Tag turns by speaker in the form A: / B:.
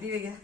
A: 对对对。